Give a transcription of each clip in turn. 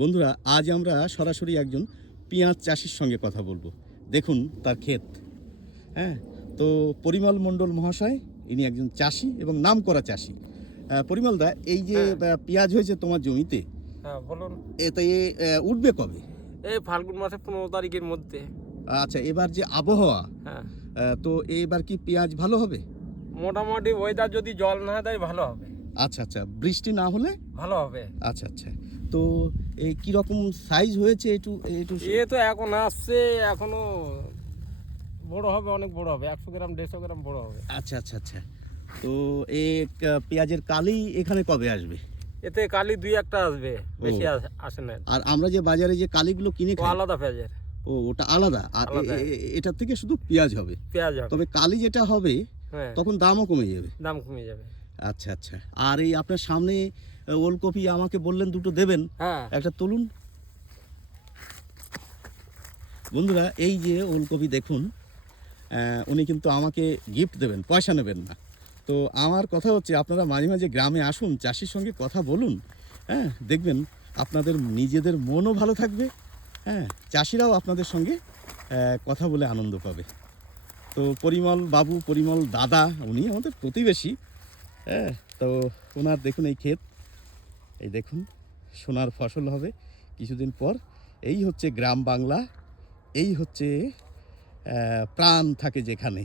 বন্ধুরা, আজ আমরা সরাসরি একজন পেঁয়াজ চাষির সঙ্গে কথা বলবো। দেখুন তার ক্ষেত। হ্যাঁ, তো পরিমল মণ্ডল মহাশয়, ইনি একজন চাষি এবং নামকরা চাষি। পরিমলদা, এই যে পেঁয়াজ হয়েছে তোমার জমিতে, হ্যাঁ বলুন। এতে উঠবে কবে? এই ফাল্গুন মাসে 15 তারিখের মধ্যে। আচ্ছা, এবার যে আবহাওয়া, হ্যাঁ, তো এবার কি পেঁয়াজ ভালো হবে? মোটামুটি ওয়েদার যদি জল না দেয় ভালো হবে। আচ্ছা আচ্ছা, বৃষ্টি না হলে ভালো হবে। আচ্ছা আচ্ছা। তো এই কীরকম সাইজ হয়েছে একটু একটু এ তো এখন আসছে, এখনো বড় হবে, অনেক বড় হবে, 100 গ্রাম 150 গ্রাম বড় হবে। আচ্ছা আচ্ছা আচ্ছা। তো এই পেঁয়াজের কালি এখানে কবে আসবে? এতে কালি 2-1টা আসবে, বেশি আসে না। আর আমরা যে বাজারে যে কালিগুলো কিনে ও খাই, আলাদা পেঁয়াজের। ও ওটা আলাদা, আর আলাদা। এটার থেকে শুধু পেঁয়াজ হবে। পেঁয়াজ হবে। তবে কালি যেটা হবে হ্যাঁ, তখন দামও কমে যাবে। দাম কমে যাবে। আচ্ছা আচ্ছা। আর এই আপনার সামনে ওলকপি আমাকে বললেন দুটো দেবেন, হ্যাঁ, একটা তুলুন। বন্ধুরা, এই যে ওলকপি দেখুন, উনি কিন্তু আমাকে গিফট দেবেন, পয়সা নেবেন না। তো আমার কথা হচ্ছে, আপনারা মাঝে মাঝে গ্রামে আসুন, চাষির সঙ্গে কথা বলুন। হ্যাঁ, দেখবেন আপনাদের নিজেদের মনও ভালো থাকবে। হ্যাঁ, চাষিরাও আপনাদের সঙ্গে কথা বলে আনন্দ পাবে। তো পরিমল বাবু, পরিমল দাদা, উনি আমাদের প্রতিবেশী। হ্যাঁ, তো ওনার দেখুন এই ক্ষেত, এই দেখুন সোনার ফসল হবে কিছুদিন পর। এই হচ্ছে গ্রাম বাংলা, এই হচ্ছে প্রাণ থাকে যেখানে।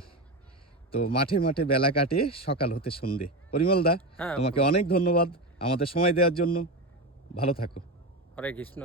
তো মাঠে মাঠে বেলা কাটে, সকাল হতে সন্ধে। পরিমল দা, হ্যাঁ, তোমাকে অনেক ধন্যবাদ আমাদের সময় দেওয়ার জন্য। ভালো থাকো। হরে কৃষ্ণ।